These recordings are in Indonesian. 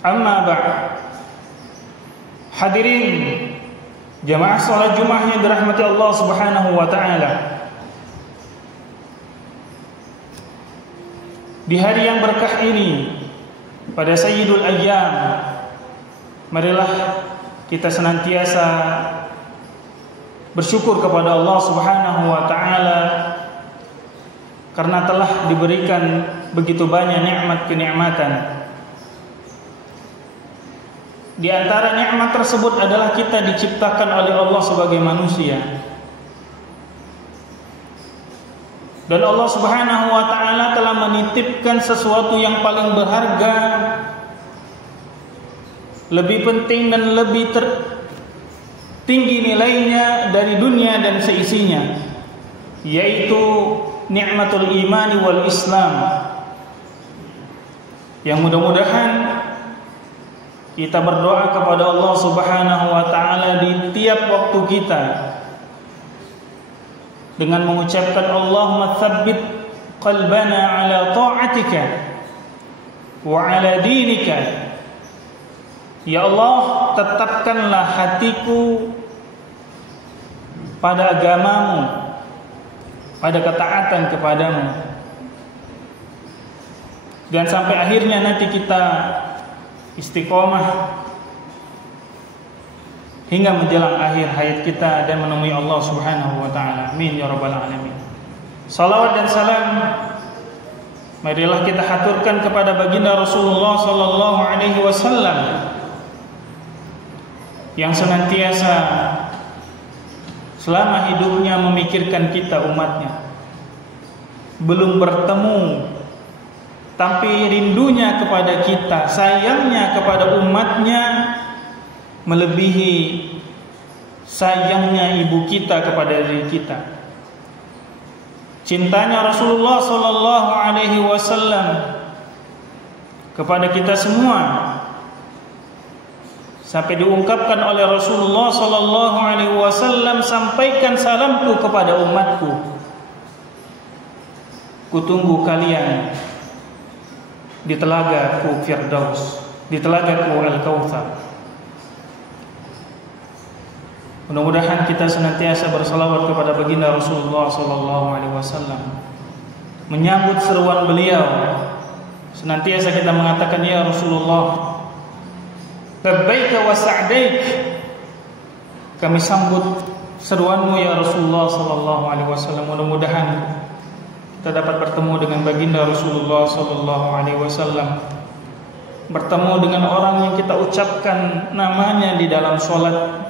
Amma ba'd. Hadirin jamaah salat Jumat yang dirahmati Allah Subhanahu wa taala. Di hari yang berkah ini, pada Sayyidul Ayyam, marilah kita senantiasa bersyukur kepada Allah Subhanahu wa taala karena telah diberikan begitu banyak nikmat-kenikmatan. Di antara nikmat tersebut adalah kita diciptakan oleh Allah sebagai manusia. Dan Allah Subhanahu wa taala telah menitipkan sesuatu yang paling berharga, lebih penting dan lebih tinggi nilainya dari dunia dan seisinya, yaitu nikmatul imani wal Islam. Yang mudah-mudahan kita berdoa kepada Allah Subhanahu wa taala di tiap waktu kita dengan mengucapkan Allahumma tsabbit qalbana ala ta'atika wa ala dinika. Ya Allah, tetapkanlah hatiku pada agamamu, pada ketaatan kepadamu, dan sampai akhirnya nanti kita istiqomah hingga menjelang akhir hayat kita dan menemui Allah Subhanahu wa taala. Amin ya rabbal alamin. Salawat dan salam marilah kita haturkan kepada baginda Rasulullah sallallahu alaihi wasallam yang senantiasa selama hidupnya memikirkan kita umatnya, belum bertemu tapi rindunya kepada kita, sayangnya kepada umatnya melebihi sayangnya ibu kita kepada diri kita. Cintanya Rasulullah sallallahu alaihi wasallam kepada kita semua sampai diungkapkan oleh Rasulullah sallallahu alaihi wasallam, sampaikan salamku kepada umatku. Kutunggu kalian di telagaku Firdaus, di telagaku Al-Kautsar. Mudah-mudahan kita senantiasa bersalawat kepada baginda Rasulullah sallallahu alaihi wasallam. Menyambut seruan beliau, senantiasa kita mengatakan ya Rasulullah, labbaika wa sa'daik. Kami sambut seruanmu ya Rasulullah sallallahu alaihi wasallam. Mudah-mudahan kita dapat bertemu dengan baginda Rasulullah sallallahu alaihi wasallam, bertemu dengan orang yang kita ucapkan namanya di dalam sholat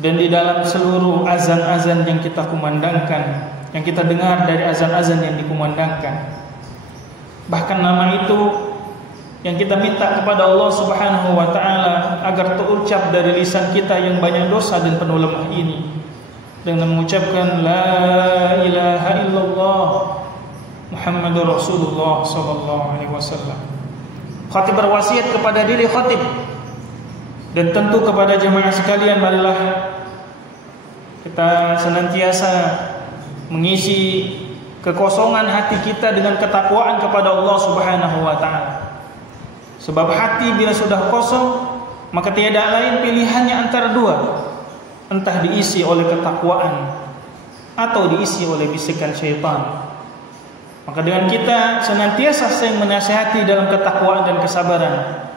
dan di dalam seluruh azan-azan yang kita kumandangkan, yang kita dengar dari azan-azan yang dikumandangkan. Bahkan nama itu yang kita minta kepada Allah Subhanahu wa taala agar terucap dari lisan kita yang banyak dosa dan penuh lemah ini, dengan mengucapkan la ilaha illallah Muhammadur Rasulullah sallallahu alaihi wasallam. Khatib berwasiat kepada diri khatib dan tentu kepada jemaah sekalian, marilah kita senantiasa mengisi kekosongan hati kita dengan ketakwaan kepada Allah Subhanahu wa taala. Sebab hati bila sudah kosong, maka tiada lain pilihannya antara dua, entah diisi oleh ketakwaan atau diisi oleh bisikan syaitan. Maka dengan kita senantiasa saling menasihati dalam ketakwaan dan kesabaran.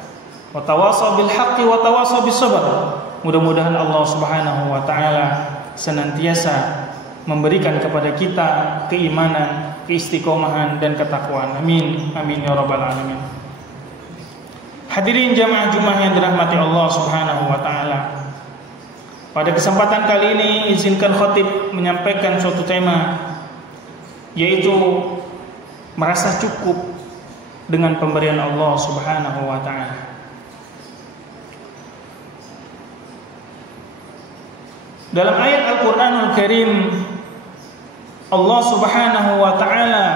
Wa tawasaw bil haqqi wa tawasaw bis sabr. Mudah-mudahan Allah Subhanahu wa taala senantiasa memberikan kepada kita keimanan, keistiqomahan dan ketakwaan. Amin. Amin ya rabbal alamin. Hadirin jamaah Jumat yang dirahmati Allah Subhanahu wa taala. Pada kesempatan kali ini izinkan khatib menyampaikan suatu tema, yaitu merasa cukup dengan pemberian Allah Subhanahu wa taala. Dalam ayat Al-Qur'anul Karim, Allah Subhanahu wa taala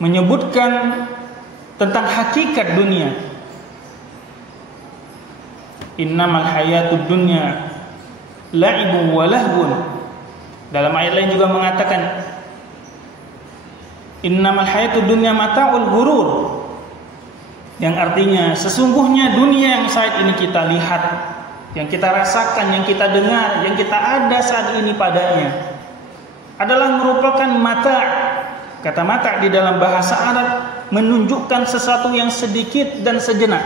menyebutkan tentang hakikat dunia. Innamal hayatud dunya la'ibun wa lahwun. Dalam ayat lain juga mengatakan Innamal hayatud dunya mata'ul ghurur. Yang artinya sesungguhnya dunia yang saat ini kita lihat, yang kita rasakan, yang kita dengar, yang kita ada saat ini padanya adalah merupakan mata. Kata mata di dalam bahasa Arab menunjukkan sesuatu yang sedikit dan sejenak.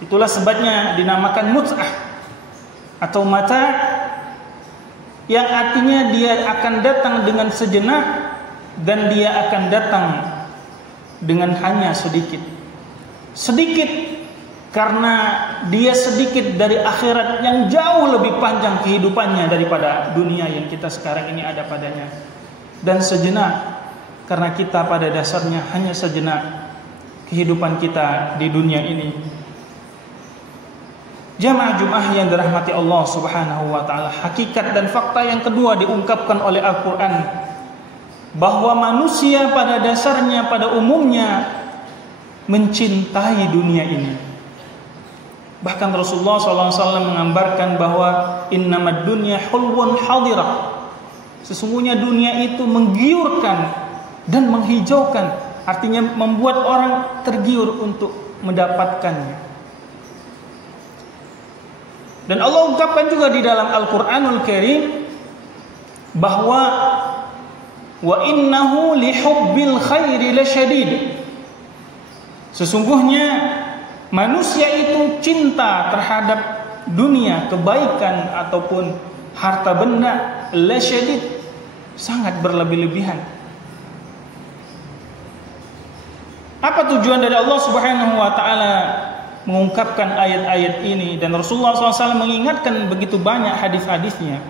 Itulah sebabnya dinamakan mut'ah atau mata, yang artinya dia akan datang dengan sejenak dan dia akan datang dengan hanya sedikit. Sedikit karena dia sedikit dari akhirat yang jauh lebih panjang kehidupannya daripada dunia yang kita sekarang ini ada padanya. Dan sejenak karena kita pada dasarnya hanya sejenak kehidupan kita di dunia ini. Jamaah Jumat yang dirahmati Allah Subhanahu wa taala, hakikat dan fakta yang kedua diungkapkan oleh Al-Qur'an bahwa manusia pada dasarnya, pada umumnya mencintai dunia ini. Bahkan Rasulullah SAW menggambarkan bahwa innamad dunya hulwun hadirah. Sesungguhnya dunia itu menggiurkan dan menghijaukan, artinya membuat orang tergiur untuk mendapatkannya. Dan Allah ungkapkan juga di dalam Al-Qur'anul Karim bahwa wa innahu lihubbil khairi lasyadid. Sesungguhnya manusia itu cinta terhadap dunia, kebaikan ataupun harta benda, lasyadid, sangat berlebih-lebihan. Apa tujuan dari Allah Subhanahu wa taala mengungkapkan ayat-ayat ini, dan Rasulullah SAW mengingatkan begitu banyak hadis-hadisnya?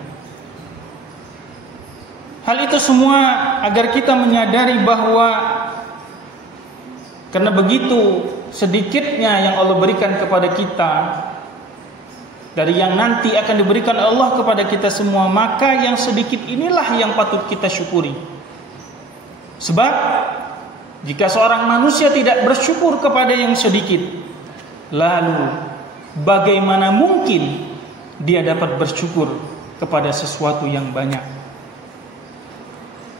Hal itu semua agar kita menyadari bahwa karena begitu sedikitnya yang Allah berikan kepada kita dari yang nanti akan diberikan Allah kepada kita semua, maka yang sedikit inilah yang patut kita syukuri. Sebab jika seorang manusia tidak bersyukur kepada yang sedikit, lalu bagaimana mungkin dia dapat bersyukur kepada sesuatu yang banyak?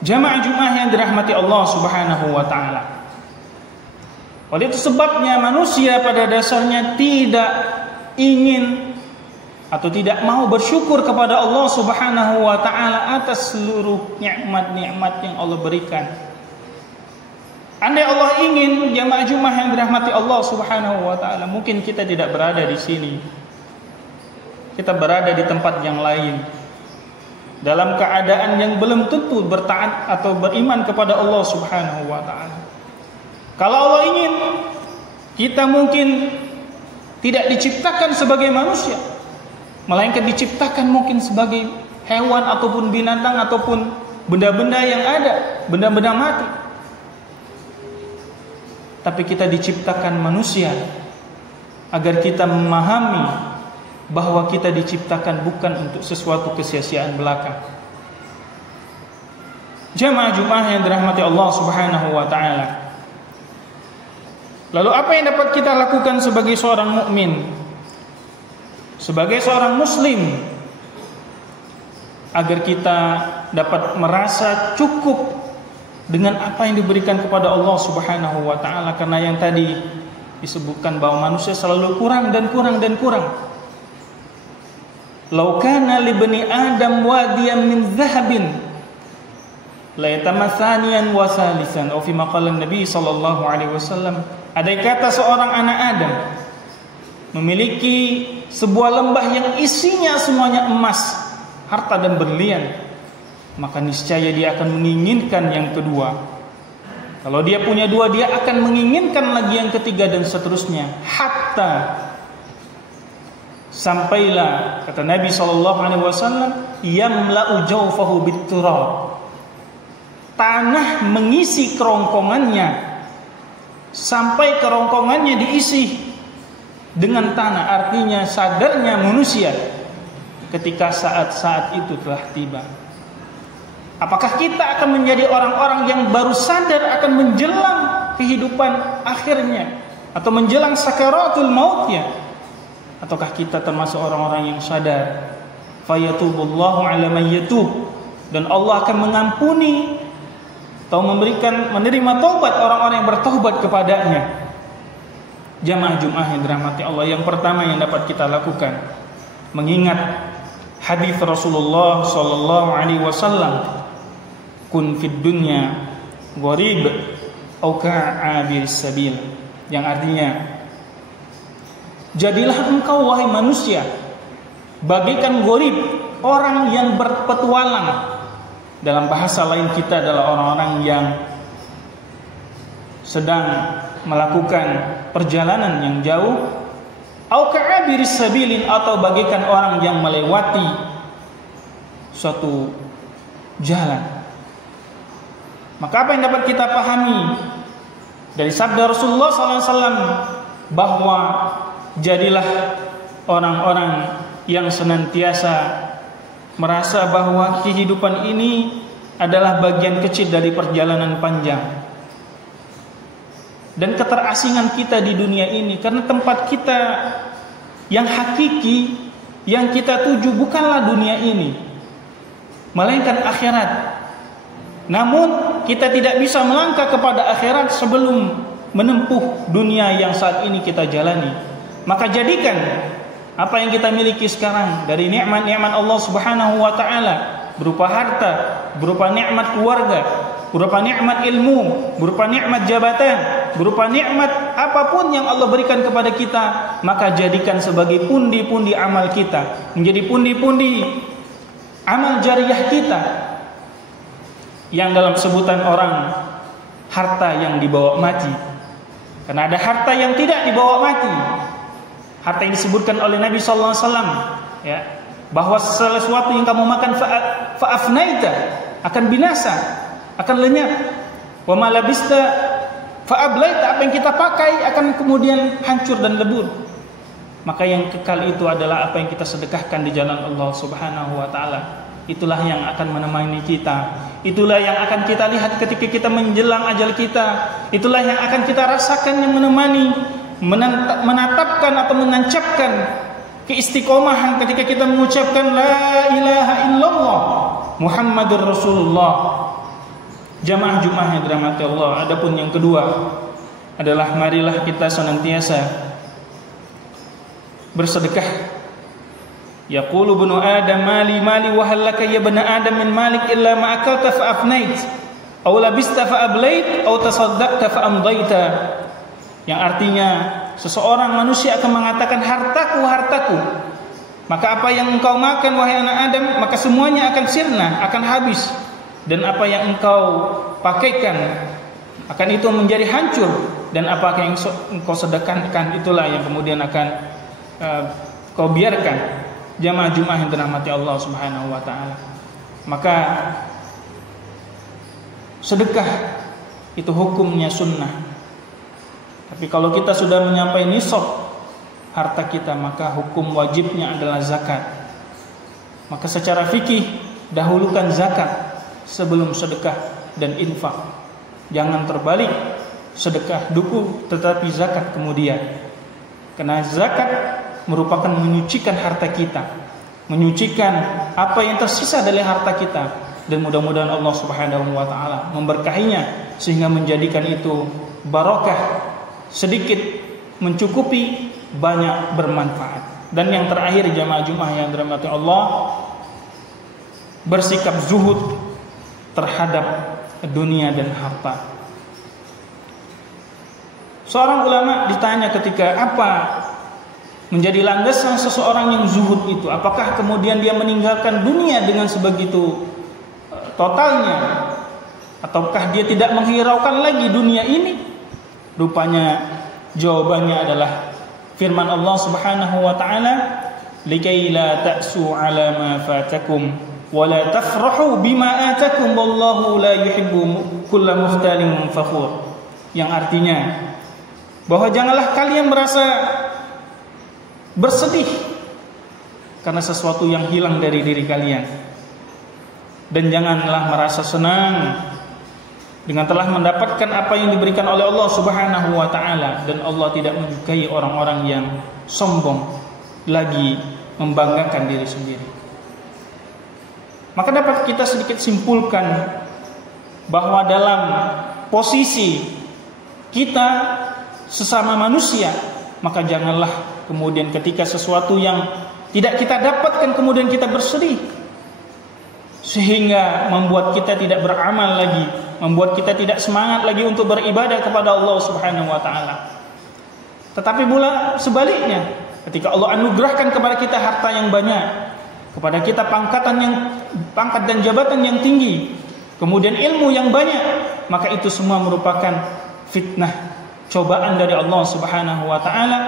Jamaah Jumat yang dirahmati Allah Subhanahu wa taala. Oleh itu sebabnya manusia pada dasarnya tidak ingin atau tidak mau bersyukur kepada Allah Subhanahu wa taala atas seluruh nikmat-nikmat yang Allah berikan. Andai Allah ingin, jamaah Jumat yang dirahmati Allah Subhanahu wa taala, mungkin kita tidak berada di sini. Kita berada di tempat yang lain, dalam keadaan yang belum tentu bertaat atau beriman kepada Allah Subhanahu wa taala. Kalau Allah ingin, kita mungkin tidak diciptakan sebagai manusia, melainkan diciptakan mungkin sebagai hewan ataupun binatang ataupun benda-benda yang ada, benda-benda mati. Tapi kita diciptakan manusia agar kita memahami bahwa kita diciptakan bukan untuk sesuatu kesia-siaan belaka. Jamaah Jumat yang dirahmati Allah Subhanahu wa taala. Lalu apa yang dapat kita lakukan sebagai seorang mukmin, sebagai seorang muslim, agar kita dapat merasa cukup dengan apa yang diberikan kepada Allah Subhanahu wa taala? Karena yang tadi disebutkan bahwa manusia selalu kurang dan kurang dan kurang. Lau kana li bani Adam wadiyan min dhahabin la yatamathaniyan wa salisan, atau fi maqalan Nabi sallallahu alaihi wasallam, ada kata seorang anak Adam memiliki sebuah lembah yang isinya semuanya emas, harta dan berlian, maka niscaya dia akan menginginkan yang kedua. Kalau dia punya dua, dia akan menginginkan lagi yang ketiga dan seterusnya, hatta sampailah, kata Nabi SAW, yamla'u jawfahu bit-turab, tanah mengisi kerongkongannya sampai kerongkongannya diisi dengan tanah. Artinya sadarnya manusia ketika saat-saat itu telah tiba. Apakah kita akan menjadi orang-orang yang baru sadar akan menjelang kehidupan akhirnya atau menjelang sakaratul mautnya, ataukah kita termasuk orang-orang yang sadar fayatubullahu ala man yatub, dan Allah akan mengampuni atau menerima taubat orang-orang yang bertaubat kepadanya. Jamaah Jumat yang dirahmati Allah, yang pertama yang dapat kita lakukan, mengingat hadis Rasulullah sallallahu alaihi wasallam, kun fid dunya gharib au ka'abir sabil, yang artinya, jadilah engkau wahai manusia bagaikan gharib, orang yang berpetualang. Dalam bahasa lain kita adalah orang-orang yang sedang melakukan perjalanan yang jauh, au ka'abir sabilin, atau bagaikan orang yang melewati suatu jalan. Maka apa yang dapat kita pahami dari sabda Rasulullah SAW, bahwa jadilah orang-orang yang senantiasa merasa bahwa kehidupan ini adalah bagian kecil dari perjalanan panjang, dan keterasingan kita di dunia ini, karena tempat kita yang hakiki, yang kita tuju bukanlah dunia ini, melainkan akhirat. Namun kita tidak bisa melangkah kepada akhirat sebelum menempuh dunia yang saat ini kita jalani. Maka jadikan apa yang kita miliki sekarang dari nikmat-nikmat Allah Subhanahu wa taala, berupa harta, berupa nikmat keluarga, berupa nikmat ilmu, berupa nikmat jabatan, berupa nikmat apapun yang Allah berikan kepada kita, maka jadikan sebagai pundi-pundi amal kita, menjadi pundi-pundi amal jariyah kita, yang dalam sebutan orang harta yang dibawa mati. Karena ada harta yang tidak dibawa mati. Harta yang disebutkan oleh Nabi sallallahu alaihi wasallam, ya, bahwa sesuatu yang kamu makan fa'afnaita, akan binasa, akan lenyap. Wa ma labista fa'ablaita, apa yang kita pakai akan kemudian hancur dan lebur. Maka yang kekal itu adalah apa yang kita sedekahkan di jalan Allah Subhanahu wa taala. Itulah yang akan menemani kita. Itulah yang akan kita lihat ketika kita menjelang ajal kita. Itulah yang akan kita rasakan, yang menemani, menatapkan atau menancapkan keistiqomahan ketika kita mengucapkan la ilaha illallah Muhammadur Rasulullah. Jamaah Jumat yang dirahmati Allah. Adapun yang kedua adalah marilah kita senantiasa bersedekah. Yaqulu ibnu Adam mali wa hal laka ya ibnu Adam min malik illa ma akalta fa afnait aw labista fa ablait aw tasaddaqta fa amdaita. Yang artinya, seseorang manusia akan mengatakan hartaku, hartaku. Maka apa yang engkau makan wahai anak Adam, maka semuanya akan sirna, akan habis. Dan apa yang engkau pakaikan akan itu menjadi hancur, dan apa yang engkau sedekahkan itulah yang kemudian akan kau biarkan. Jamaah Jumat yang dirahmati Allah Subhanahu wa taala. Maka sedekah itu hukumnya sunnah. Tapi kalau kita sudah menyampai nisab harta kita, maka hukum wajibnya adalah zakat. Maka secara fikih dahulukan zakat sebelum sedekah dan infak. Jangan terbalik, sedekah dulu tetapi zakat kemudian. Karena zakat merupakan menyucikan harta kita, menyucikan apa yang tersisa dari harta kita, dan mudah-mudahan Allah Subhanahu wa taala memberkahinya sehingga menjadikan itu barokah, sedikit mencukupi, banyak bermanfaat. Dan yang terakhir jamaah Jumat yang dirahmati Allah, bersikap zuhud terhadap dunia dan harta. Seorang ulama ditanya ketika apa menjadi landasan seseorang yang zuhud itu, apakah kemudian dia meninggalkan dunia dengan sebegitu totalnya, ataukah dia tidak menghiraukan lagi dunia ini? Rupanya jawabannya adalah firman Allah Subhanahu wa taala, likai la ta'su 'ala ma fatakum wa la tafrahu bima atakum wallahu la yuhibbu kulla mukhtalin fakhur. Yang artinya bahwa janganlah kalian merasa bersedih karena sesuatu yang hilang dari diri kalian, dan janganlah merasa senang dengan telah mendapatkan apa yang diberikan oleh Allah Subhanahu wa taala. Dan Allah tidak menyukai orang-orang yang sombong lagi membanggakan diri sendiri. Maka dapat kita sedikit simpulkan bahwa dalam posisi kita sesama manusia, maka janganlah kemudian ketika sesuatu yang tidak kita dapatkan kemudian kita bersedih, sehingga membuat kita tidak beramal lagi, membuat kita tidak semangat lagi untuk beribadah kepada Allah Subhanahu wa taala. Tetapi pula sebaliknya, ketika Allah anugerahkan kepada kita harta yang banyak, kepada kita pangkat dan jabatan yang tinggi, kemudian ilmu yang banyak, maka itu semua merupakan fitnah, cobaan dari Allah Subhanahu wa taala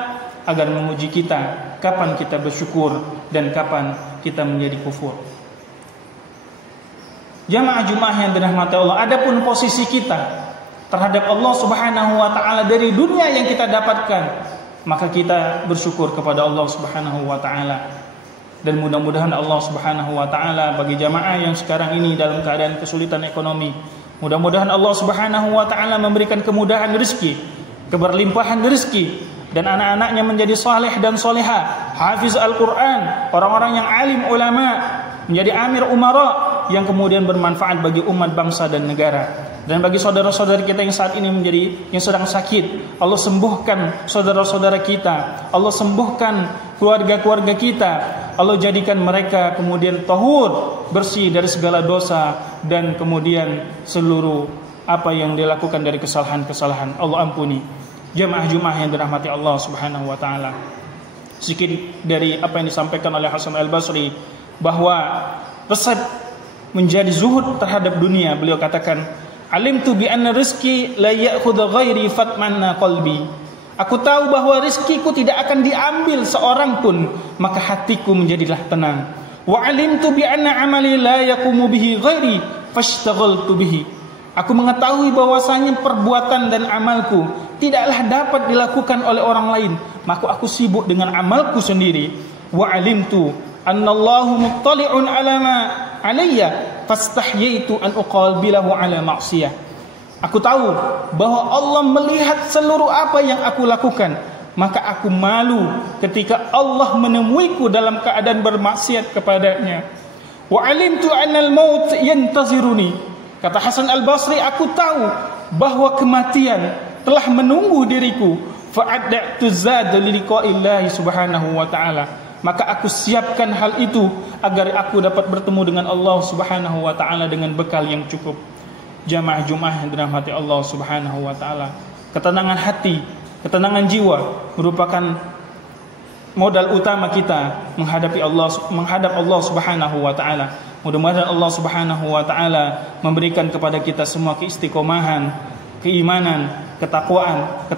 agar menguji kita kapan kita bersyukur dan kapan kita menjadi kufur. Jamaah Jumat yang dirahmati Allah, adapun posisi kita terhadap Allah Subhanahu wa taala dari dunia yang kita dapatkan, maka kita bersyukur kepada Allah Subhanahu wa taala. Dan mudah-mudahan Allah Subhanahu wa taala bagi jamaah yang sekarang ini dalam keadaan kesulitan ekonomi, mudah-mudahan Allah Subhanahu wa taala memberikan kemudahan rezeki, keberlimpahan rezeki, dan anak-anaknya menjadi saleh dan soleha, hafiz Al-Quran, orang-orang yang alim ulama, menjadi amir umara yang kemudian bermanfaat bagi umat bangsa dan negara. Dan bagi saudara-saudara kita yang saat ini yang sedang sakit, Allah sembuhkan saudara-saudara kita, Allah sembuhkan keluarga-keluarga kita, Allah jadikan mereka kemudian tahur, bersih dari segala dosa, dan kemudian seluruh apa yang dilakukan dari kesalahan-kesalahan Allah ampuni. Jamaah Jumat yang dirahmati Allah Subhanahu wa taala, sedikit dari apa yang disampaikan oleh Hasan Al-Basri bahwa resep menjadi zuhud terhadap dunia, beliau katakan, alimtu bi anna rizqi la ya'khudhu ghairi fatmanna qalbi. Aku tahu bahwa rizkiku tidak akan diambil seorang pun, maka hatiku menjadilah tenang. Wa alimtu bi anna amali la yaqumu bihi ghairi fashtaghaltu bihi. Aku mengetahui bahwasanya perbuatan dan amalku tidaklah dapat dilakukan oleh orang lain, maka aku sibuk dengan amalku sendiri. Wa alimtu annallahu muttali'un ala ma alayya fastahyaitu an uqabilahu ala ma'siyah. Aku tahu bahwa Allah melihat seluruh apa yang aku lakukan, maka aku malu ketika Allah menemuiku dalam keadaan bermaksiat kepadanya. Wa alimtu annal maut yantaziruni. Kata Hasan Al-Basri, aku tahu bahwa kematian telah menunggu diriku. Fa'adda'tu zada liqa'illahi subhanahu wa ta'ala. Maka aku siapkan hal itu agar aku dapat bertemu dengan Allah Subhanahu wa taala dengan bekal yang cukup. Jamaah Jumat yang dirahmati Allah Subhanahu wa taala, ketenangan hati, ketenangan jiwa merupakan modal utama kita menghadap Allah Subhanahu wa taala. Mudah-mudahan Allah Subhanahu wa taala memberikan kepada kita semua keistiqomahan, keimanan, ketakwaan,